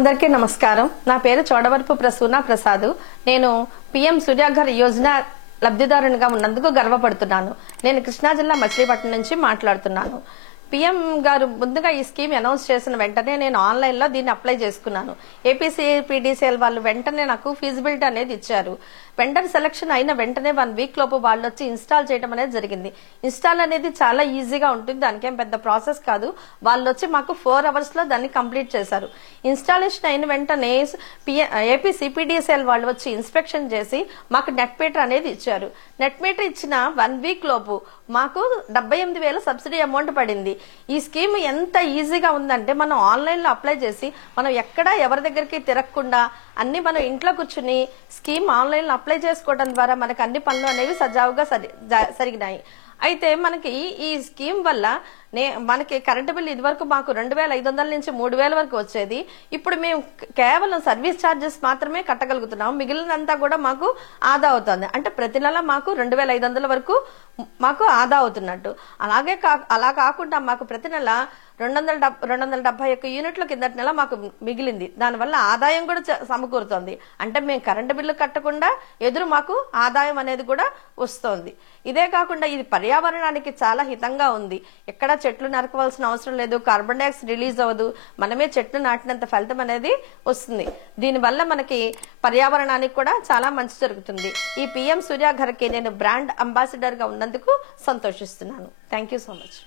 అందరికీ నమస్కారం. నా పేరు చోడవరపు ప్రసూన ప్రసాద్. నేను పిఎం సూర్యాఘర్ యోజన లబ్ధిదారునిగా ఉన్నందుకు గర్వపడుతున్నాను. నేను కృష్ణా జిల్లా మచిలీపట్నం నుంచి మాట్లాడుతున్నాను. పిఎం గారు ముందుగా ఈ స్కీమ్ అనౌన్స్ చేసిన వెంటనే నేను ఆన్లైన్ లో దీన్ని అప్లై చేసుకున్నాను. ఏపీసీపీడీసీఎల్ వాళ్ళు వెంటనే నాకు ఫీజిబిలిటీ అనేది ఇచ్చారు. వెండర్ సెలక్షన్ అయిన వెంటనే 1 వీక్ లోపు వాళ్ళు వచ్చి ఇన్స్టాల్ చేయడం అనేది జరిగింది. ఇన్స్టాల్ అనేది చాలా ఈజీగా ఉంటుంది, దానికేం పెద్ద ప్రాసెస్ కాదు. వాళ్ళు వచ్చి మాకు 4 hours లో దాన్ని కంప్లీట్ చేశారు. ఇన్స్టాలేషన్ అయిన వెంటనే ఏపీసీపీడీసీఎల్ వాళ్ళు వచ్చి ఇన్స్పెక్షన్ చేసి మాకు నెట్ మీటర్ అనేది ఇచ్చారు. నెట్ మీటర్ ఇచ్చిన 1 వీక్ లోపు మాకు 78,000 సబ్సిడీ అమౌంట్ పడింది. ఈ స్కీమ్ ఎంత ఈజీగా ఉందంటే మనం ఆన్లైన్ లో అప్లై చేసి మనం ఎక్కడా ఎవరి దగ్గరికి తిరగకుండా అన్ని మనం ఇంట్లో కూర్చుని స్కీమ్ ఆన్లైన్ లో అప్లై చేసుకోవడం ద్వారా మనకు అన్ని పనులు అనేవి సజావుగా జరిగినాయి. అయితే మనకి ఈ స్కీమ్ వల్ల మనకి కరెంటు బిల్ ఇదివరకు మాకు 2,500 నుంచి 3,000 వరకు వచ్చేది. ఇప్పుడు మేము కేవలం సర్వీస్ ఛార్జెస్ మాత్రమే కట్టగలుగుతున్నాం. మిగిలినంతా కూడా మాకు ఆదా అవుతుంది. అంటే ప్రతి నెల మాకు 2,500 వరకు మాకు ఆదా అవుతున్నట్టు. అలా కాకుండా మాకు ప్రతి నెల 271 యూనిట్ల కిందటి నెల మాకు మిగిలింది. దానివల్ల ఆదాయం కూడా సమకూరుతోంది. అంటే మేము కరెంటు బిల్లు కట్టకుండా ఎదురు మాకు ఆదాయం అనేది కూడా వస్తోంది. ఇదే కాకుండా ఇది పర్యావరణానికి చాలా హితంగా ఉంది. ఎక్కడ చెట్లు నరకవలసిన అవసరం లేదు, కార్బన్ డైఆక్సైడ్ రిలీజ్ అవ్వదు, మనమే చెట్లు నాటినంత ఫలితం అనేది వస్తుంది. దీనివల్ల మనకి పర్యావరణానికి కూడా చాలా మంచి జరుగుతుంది. ఈ పిఎం సూర్యాఘర్కి నేను బ్రాండ్ అంబాసిడర్ గా ఉన్నందుకు సంతోషిస్తున్నాను. Thank you so much.